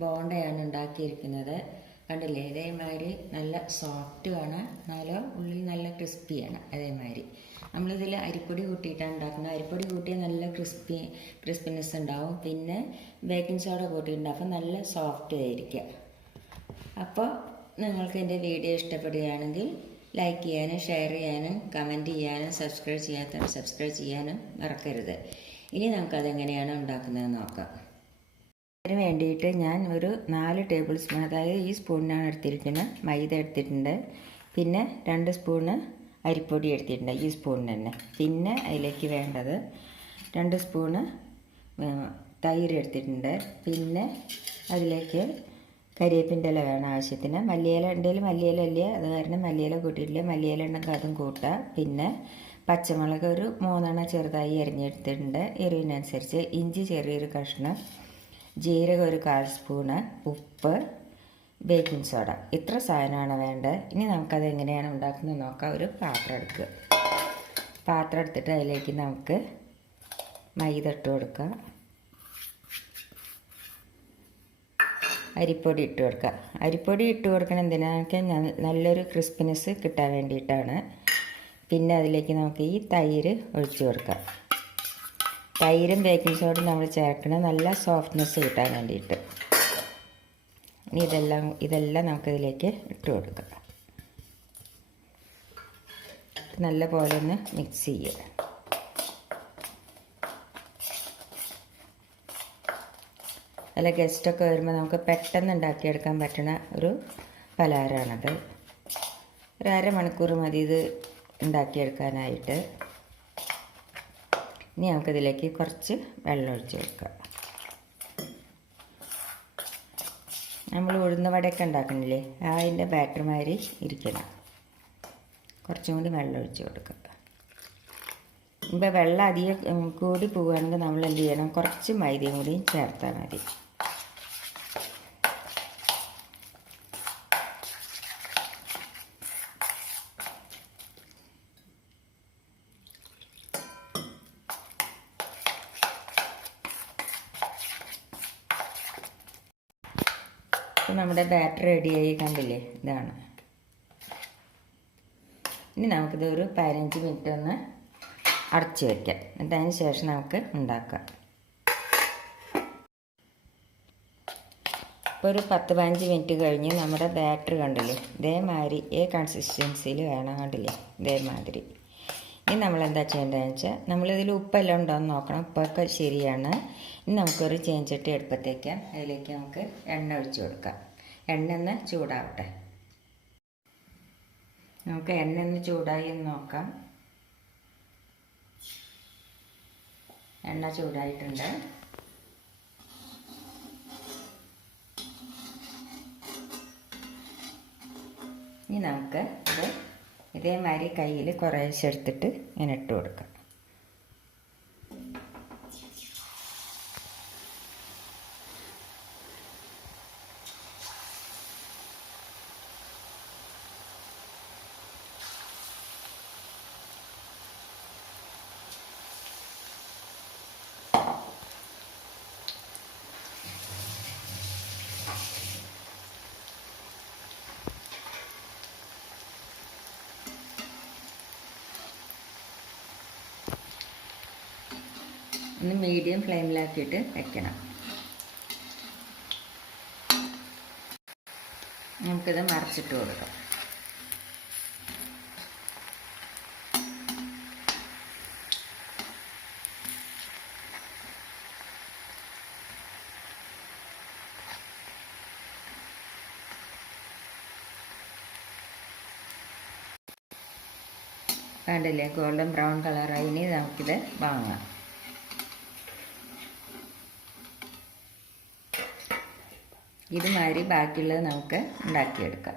ബോണ്ടയാണ് ഉണ്ടാക്കിയിരിക്കുന്നത്. കണ്ടില്ലേ, ഇതേമാതിരി നല്ല സോഫ്റ്റുമാണ്, നല്ല ഉള്ളിൽ നല്ല ക്രിസ്പിയാണ്. അതേമാതിരി നമ്മളിതിൽ അരിപ്പൊടി കൂട്ടിയിട്ടാണ് ഉണ്ടാക്കുന്നത്. അരിപ്പൊടി കൂട്ടിയാൽ നല്ല ക്രിസ്പിനെസ് ഉണ്ടാവും. പിന്നെ ബേക്കിംഗ് സോഡ കൂട്ടിയിട്ടുണ്ട്, അപ്പോൾ നല്ല സോഫ്റ്റ് ആയിരിക്കുക. അപ്പോൾ നിങ്ങൾക്ക് എൻ്റെ വീഡിയോ ഇഷ്ടപ്പെടുകയാണെങ്കിൽ ലൈക്ക് ചെയ്യാനും ഷെയർ ചെയ്യാനും കമൻറ്റ് ചെയ്യാനും സബ്സ്ക്രൈബ് ചെയ്യാനും മറക്കരുത്. ഇനി നമുക്കതെങ്ങനെയാണ് ഉണ്ടാക്കുന്നതെന്ന് നോക്കാം. അതിന് വേണ്ടിയിട്ട് ഞാൻ ഒരു 4 ടേബിൾ സ്പൂൺ, അതായത് ഈ സ്പൂണിനാണ് എടുത്തിരിക്കുന്നത്, മൈദ എടുത്തിട്ടുണ്ട്. പിന്നെ 2 സ്പൂണ് അരിപ്പൊടി എടുത്തിട്ടുണ്ട്, ഈ സ്പൂണിന് തന്നെ. പിന്നെ അതിലേക്ക് വേണ്ടത് 2 സ്പൂണ് തൈര് എടുത്തിട്ടുണ്ട്. പിന്നെ അതിലേക്ക് കരിവേപ്പിൻ്റെ ഇല വേണം ആവശ്യത്തിന്. മല്ലിയില ഉണ്ടെങ്കിൽ മല്ലിയില ഇല്ല, അത് കാരണം മല്ലിയില കൂട്ടിയിട്ടില്ല. മല്ലിയില ഉണ്ടെങ്കിൽ അതും കൂട്ടുക. പിന്നെ പച്ചമുളക് ഒരു 3 ചെറുതായി അരിഞ്ഞെടുത്തിട്ടുണ്ട്, എരിവിനനുസരിച്ച്. ഇഞ്ചി ചെറിയൊരു കഷ്ണം, ജീരകം ഒരു 1/4 സ്പൂണ്, ഉപ്പ്, ബേക്കിംഗ് സോഡ. ഇത്ര സാധനമാണ് വേണ്ടത്. ഇനി നമുക്കത് എങ്ങനെയാണ് ഉണ്ടാക്കുന്നത് നോക്കാം. ഒരു പാത്രം എടുക്കുക. പാത്രം എടുത്തിട്ട് അതിലേക്ക് നമുക്ക് മൈദ ഇട്ട് കൊടുക്കുക, അരിപ്പൊടി ഇട്ട് കൊടുക്കുക. അരിപ്പൊടി ഇട്ട് കൊടുക്കണം എന്തിനാണെന്ന് വെച്ചാൽ നല്ലൊരു ക്രിസ്പിനെസ് കിട്ടാൻ വേണ്ടിയിട്ടാണ്. പിന്നെ അതിലേക്ക് നമുക്ക് ഈ തൈര് ഒഴിച്ചു കൊടുക്കാം. തൈരും ബേക്കിംഗ് സോഡയും നമ്മൾ ചേർക്കണം നല്ല സോഫ്റ്റ്നെസ് കിട്ടാൻ വേണ്ടിയിട്ട്. ഇനി ഇതെല്ലാം നമുക്കിതിലേക്ക് ഇട്ട് കൊടുക്കാം. നല്ല പോലെ ഒന്ന് മിക്സ് ചെയ്യുക. അല്ല, ഗസ്റ്റൊക്കെ വരുമ്പോൾ നമുക്ക് പെട്ടെന്ന് ഉണ്ടാക്കിയെടുക്കാൻ പറ്റുന്ന ഒരു പലഹാരമാണത്. ഒരു 1/2 മണിക്കൂർ മതി ഇത് ഉണ്ടാക്കിയെടുക്കാനായിട്ട്. ഇനി നമുക്കിതിലേക്ക് കുറച്ച് വെള്ളം ഒഴിച്ച് കൊടുക്കാം. നമ്മൾ ഉഴുന്ന വടയൊക്കെ ഉണ്ടാക്കണില്ലേ, അതിൻ്റെ ബാറ്റർ മാതിരി ഇരിക്കണം. കുറച്ചും കൂടി വെള്ളം ഒഴിച്ച് കൊടുക്കുക. ഇപ്പോൾ വെള്ളം അധികം കൂടി പോവുകയാണെങ്കിൽ നമ്മൾ എന്ത് ചെയ്യണം, കുറച്ച് മൈദയും കൂടി ചേർത്താൽ മതി. അപ്പോൾ നമ്മുടെ ബാറ്റർ റെഡിയായി, കണ്ടില്ലേ, ഇതാണ്. ഇനി നമുക്കിത് ഒരു 15 മിനിറ്റ് ഒന്ന് അടച്ചു വയ്ക്കാം. എന്നിട്ട് അതിന് ശേഷം നമുക്ക് ഉണ്ടാക്കാം. ഇപ്പോൾ ഒരു 10-15 മിനിറ്റ് കഴിഞ്ഞ് നമ്മുടെ ബാറ്റർ കണ്ടില്ലേ, ഇതേമാതിരി കൺസിസ്റ്റൻസിയിൽ വേണം, കണ്ടില്ലേ, ഇതേമാതിരി. ഇനി നമ്മളെന്താ ചെയ്യേണ്ടതെന്ന് വെച്ചാൽ നമ്മളിതിൽ ഉപ്പെല്ലാം ഉണ്ടോ എന്ന് നോക്കണം. ഉപ്പൊക്കെ ശരിയാണ്. ഇനി നമുക്കൊരു ചീനച്ചട്ടി അടുപ്പത്തേക്കാം. അതിലേക്ക് നമുക്ക് എണ്ണ ഒഴിച്ച് കൊടുക്കാം. എണ്ണ ഒന്ന് ചൂടാവട്ടെ. നമുക്ക് എണ്ണ ഒന്ന് ചൂടായി എന്ന് നോക്കാം. എണ്ണ ചൂടായിട്ടുണ്ട്. ഇനി നമുക്ക് ഇത് ഇതേമാതിരി കയ്യിൽ കുറേശ്ശെ എടുത്തിട്ട് ഇങ്ങനെ ഇട്ട് കൊടുക്കാം. ഒന്ന് മീഡിയം ഫ്ലെയിമിലാക്കിയിട്ട് വെക്കണം. നമുക്കിത് മറിച്ചിട്ട് കൊടുക്കാം. കണ്ടില്ലേ, ഗോൾഡൻ ബ്രൗൺ കളറായി. ഇനി നമുക്കിത് വാങ്ങാം. ഇതുമാതിരി ബാക്കിയുള്ളത് നമുക്ക് ഉണ്ടാക്കിയെടുക്കാം.